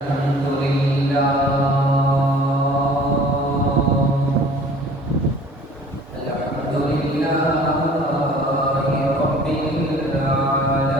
الحمد لله الحمد لله رب العالمين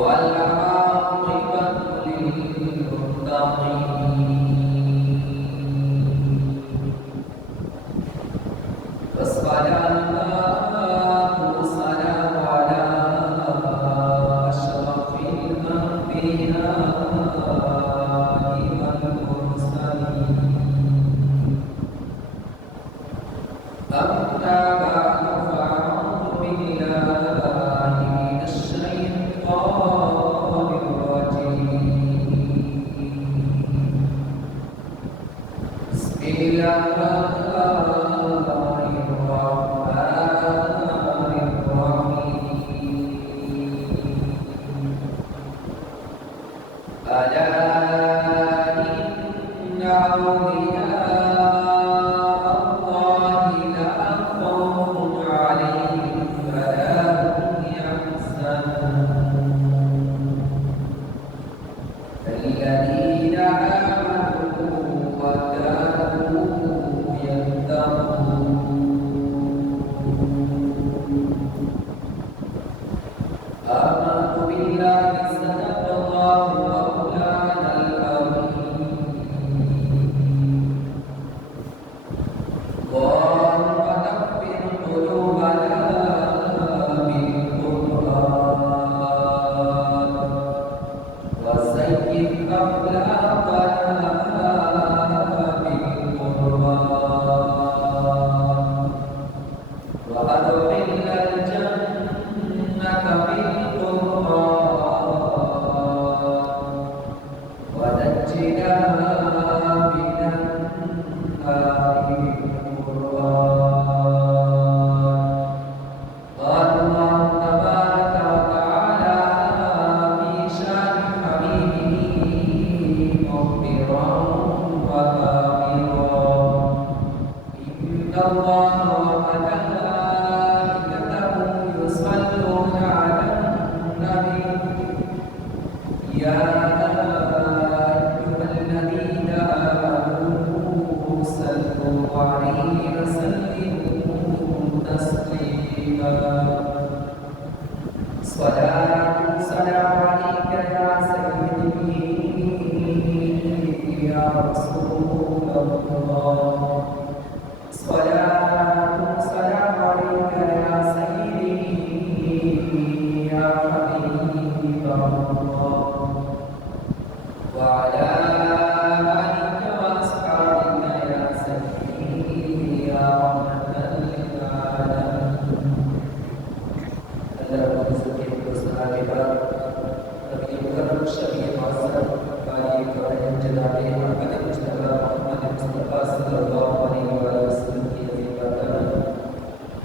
والعاقبة للمتقين والصلاة والسلام على أشرف الأنبياء والمرسلين أما بعد فأعوذ بالله من الشيطان الرجيم بسم الله الرحمن الرحيم ألا إن أولياء الله لا خوف عليهم ولا هم يحزنون الذين آمنوا وكانوا يتقون آمنت بالله صدق الله مولانا العظيم اللهم نفر قلوبنا بالقرآن وزين أخلاقنا بالقرآن وأدخلنا الجنة بالقرآن ونجنا من النار بالقرآن قال الله تبارك وتعالى في شان حبيبه مخبرا وآمرا إن الله وملائكته يصلون على النبي يا أيها الذين آمنوا صلوا عليه وسلموا تسليما صلاة سلام عليك يا سيدي يا رسول الله صلاة سلام عليك يا سيدي يا حبيب الله وعلى آلك وأصحابك يا سيدي يا رحمة للعالمين اللہ رب العزت کے حسنا کے بعد نبی مکرم شفیع معظم قاری قائم جناب احمد مجتبی محمد مصطفیٰ صلی اللہ علیہ وآلہ وسلم کی عظیم بارگاہ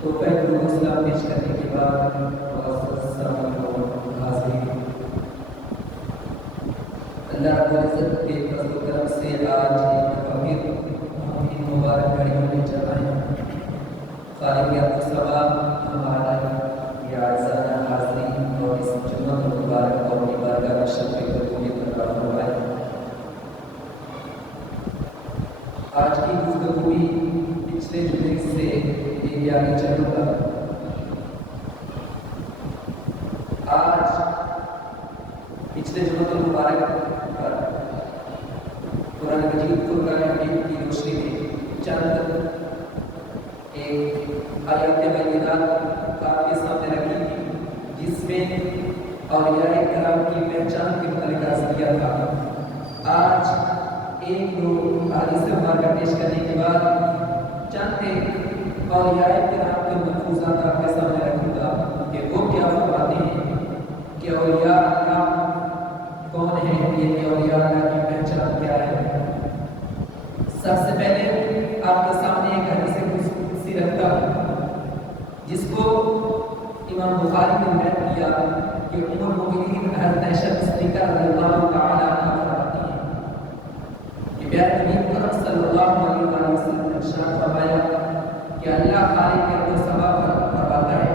تو پہلے اسلام پیش کرنے کے بعد معزز سامعین و حاضرین، اللہ رب العزت کے فضل و کرم سے آج ایک دفعہ پھر ہم ان مبارک گھڑیوں میں جمع ہیں۔ خالق ثواب ہمارا یہ عاجزانہ حاضری اور اس جمعہ مبارک اور کی بارگاہ میں شرف قبولیت عطا فرمائے۔ آج کی گفتگو بھی پچھلے جمعے سے یہ آگے چلوں گا۔ آج پچھلے جمعہ مبارک پر قرآن مجید فرقان حمید کی روشنی میں چند ایک آیات بینات آپ کے سامنے رکھی تھی، جس میں اولیاء کرام کی پہچان کے متعلق عرض کیا تھا۔ آج ایک دو حدیث مبارکہ پیش کرنے کے بعد چند ایک اولیاء کرام کے ملفوظات آپ کے سامنے رکھوں گا کہ وہ کیا فرماتے ہیں کہ اولیاء اللہ کون ہیں، یہ اولیاء اللہ کی پہچان کیا ہے۔ سب سے پہلے آپ کے سامنے ایک حدیث قدسی رکھتا ہوں جس کو امام بخاری نے بیان کیا کہ ام المؤمنین حضرت عائشہ صدیقہ رضی اللہ تعالی عنہا فرماتی ہیں کہ پیارے نبی کریم صلی اللہ علیہ وسلم نے ارشاد فرمایا کہ اللہ خالق کے سبب فرماتا ہے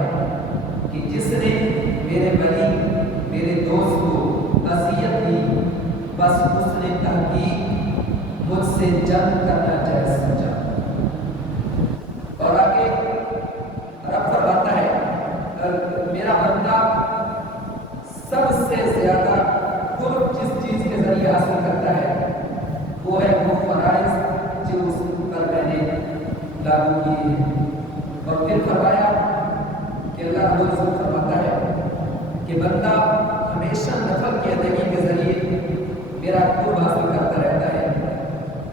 کہ جس نے میرے ولی میرے دوست کو اذیت دی، بس اس نے تحقیق مجھ سے جنگ کرنا جائز سمجھا۔ اور آگے رب فرماتا ہے میرا بندہ سب سے زیادہ قرب جس چیز کے ذریعے حاصل کرتا ہے وہ ہے وہ فرائض جو اس پر میں نے لاگو کیے ہیں۔ اور پھر فرمایا کہ اللہ رب العزت فرماتا ہے کہ بندہ ہمیشہ نفل کی ادائیگی کے ذریعے میرا قرب حاصل کرتا رہتا ہے،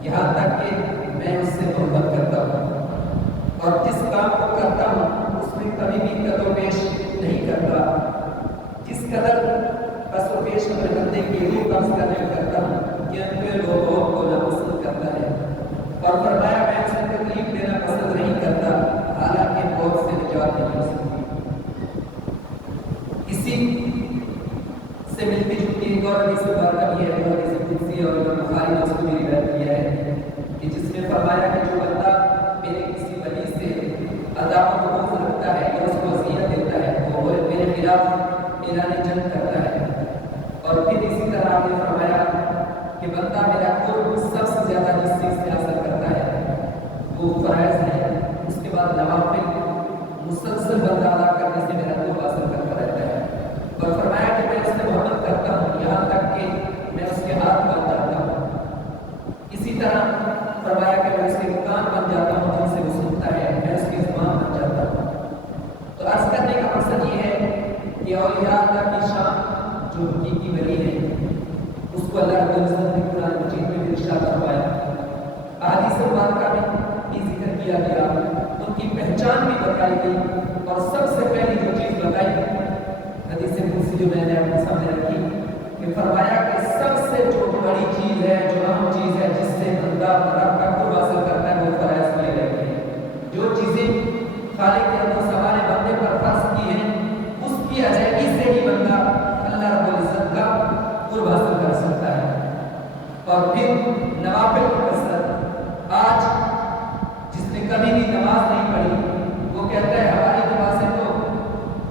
یہاں تک کہ میں اس سے محبت کرتا ہوں، اور جس کام کو کرتا ہوں اس میں کبھی بھی قد و پیش نہیں کرتا، جس قدر قص و پیش میں بندے کی روح قبض کرنے میں کرتا ہوں کہ ان کے لوگوں کو ناپسند کرتا ہے۔ اور فرمایا میں اسے تکلیف دینا پسند نہیں کرتا، حالانکہ موت سے نجات نہیں ہو سکتی۔ اسی سے ملتی جلتی ایک اور حدیث مبارکہ بھی ہے، وہ حدیث قدسی اور امام بخاری نے اس کو بھی روایت کیا ہے کہ جس نے فرمایا کہ جو بندہ میرے کسی ولی سے عداوت و بغض رکھتا ہے یا اس کو اذیت دیتا ہے وہ میرے خلاف اعلان جنگ کرتا ہے۔ اور پھر اسی طرح آپ نے فرمایا کہ بندہ میرا قرب سب سے زیادہ جس چیز سے حاصل کرتا ہے وہ فرائض ہے، اس کے بعد نوافل مسلسل بندہ ادا کرنے سے میرا قرب حاصل کرتا رہتا ہے۔ اور فرمایا کہ میں اس سے محبت کرتا ہوں یہاں تک کہ میں اس کے ہاتھ بن جاتا ہوں۔ اسی طرح فرمایا کہ میں اس کے کان بن جاتا ہوں جن سے وہ سنتا ہے، میں اس کی زبان بن جاتا ہوں۔ تو عرض کرنے کا مقصد یہ ہے کہ اولیاء اللہ کی شان جو حقیقی ولی ہے اس کو اللہ رب العزت نے قرآن مجید میں ارشاد فرمایا، احادیث مبارکہ میں بھی ذکر کیا گیا، ان کی پہچان بھی بتائی گئی، اور سب سے پہلی جو چیز بتائی حدیث قدسی جو میں نے آپ کے سامنے رکھی کہ فرمایا کہ سب سے جو بڑی چیز ہے، جو اہم چیز ہے جس سے بندہ رب کا قرب حاصل کرتا ہے وہ فرائض کیے رہتے ہیں۔ جو چیزیں خالق کے اندر سوال بندے پر فرض کی ہیں اس کی ادائیگی سے ہی بندہ اللہ رب العزت کا قرب حاصل کر سکتا ہے۔ اور پھر نوافل کی کثرت، آج جس نے کبھی بھی نماز نہیں پڑھی وہ کہتا ہے ہماری نمازیں تو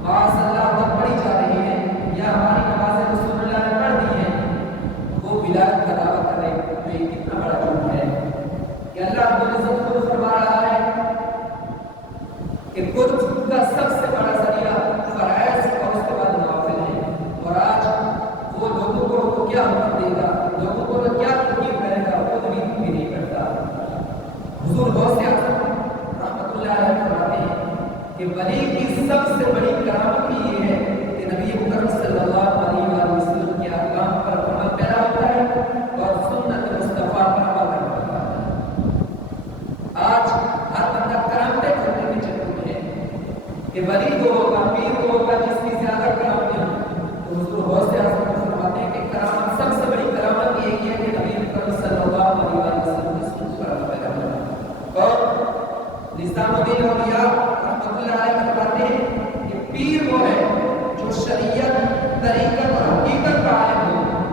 معاذ اللہ بہت پڑھی جا رہی ہیں، یا ہماری نمازیں رسول اللہ نے پڑھ دی ہیں، وہ ولایت کا دعویٰ کرے تو یہ کتنا بڑا جھوٹ ہے کہ اللہ رب العزت خود فرما رہا ہے کہ قرب کا سب سے بڑا ذریعہ فرائض اور اس کے بعد نوافل ہے۔ اور آج وہ لوگوں کو کیا حکم دے گا، لوگوں کو کیا ترغیب کرے گا، وہ خود بھی نہیں کرتا۔ حضور غوث اعظم رحمۃ اللہ علیہ فرماتے ہیں کہ ولی کی سب سے بڑی کرامت ہی یہ ہے کہ نبی مکرم صلی اللہ علیہ وآلہ وسلم کے احکام پر عمل پیرا ہوتا ہے اور سنت مصطفیٰ پر عمل کرتا ہے۔ آج ہر بندہ کرامتیں کرنے میں چکر ہے کہ ولی کو ہوگا، پیر کو ہوگا جس کی زیادہ کرامتیں ہوں، تو حضور غوث اعظم فرماتے ہیں کہ کرامت سب سے بڑی کرامت یہ ہے کہ نبی مکرم صلی اللہ علیہ وآلہ وسلم کی سنت پر عمل پیرا ہوتا ہے۔ اور نظام الدین اولیاء رحمۃ اللہ علیہ فرماتے ہیں کہ پیر وہ ہے جو شریعت، طریقت اور حقیقت کا عالم ہو،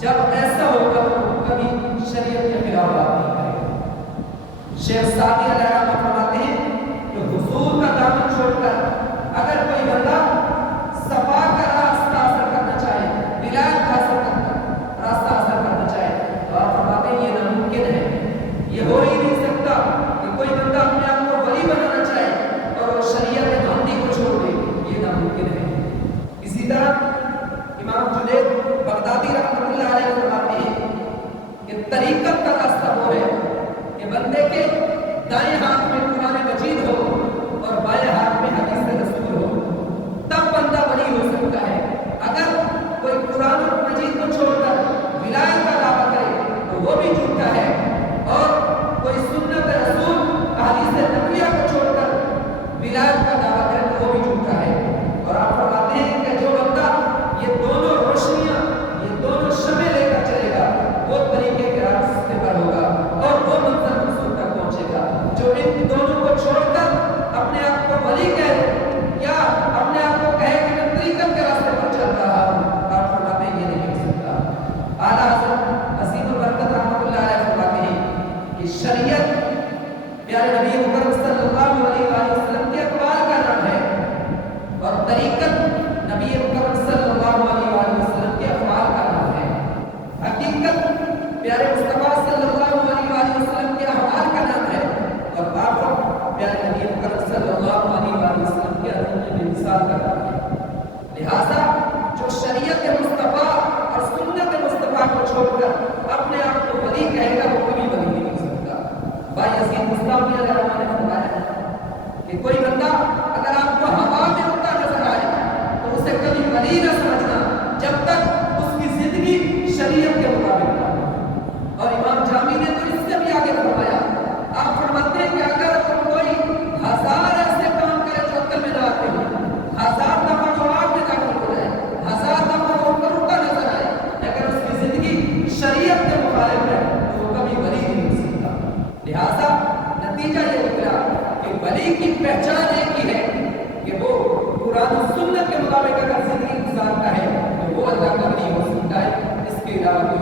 جب ایسا ہوگا تو کبھی شریعت کے خلاف بات نہیں کرے گا۔ شیخ سعدی علیہ رحمۃ فرماتے ہیں کہ حضور کا دامن چھوڑ کر اگر کوئی بندہ صفا کا راستہ حاصل کرنا چاہے، ولایت حاصل کرنا راستہ حاصل کرنا چاہے تو آپ فرماتے ہیں یہ ناممکن ہے، یہ ہو ہی نہیں سکتا کہ کوئی بندہ اپنے آپ کو ولی بنانا چاہے اور وہ شریعت بندی کو چھوڑ دے، یہ ناممکن ہے۔ اسی طرح امام جنید بغدادی رحمۃ اللہ علیہ فرماتے ہیں کہ طریقت کا راستہ وہ ہے کہ بندے کے دائیں ہاتھ میں قرآن مجید ہو اور بائیں ہاتھ میں حدیث رسول ہو، تب بندہ ولی ہو سکتا ہے۔ اگر کوئی قرآن مجید کو چھوڑ کر ولایت کا دعویٰ کرے تو وہ بھی جھوٹا ہے، اور کوئی سنت رسول احادیث نبویہ کو چھوڑ کر ولایت کا دعویٰ کرے تو وہ بھی جھوٹا ہے۔ اور آپ فرماتے ہیں کہ جو بندہ یہ دونوں روشنیاں، یہ دونوں شمع لے کر چلے گا وہ طریقے کے راستے پر ہوگا اور وہ منزل مقصود تک پہنچے گا۔ جو ان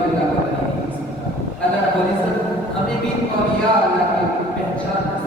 اللہ کا نہیں سکتا. اللہ رب العزت ہمیں بھی اور یا اللہ کی پہچان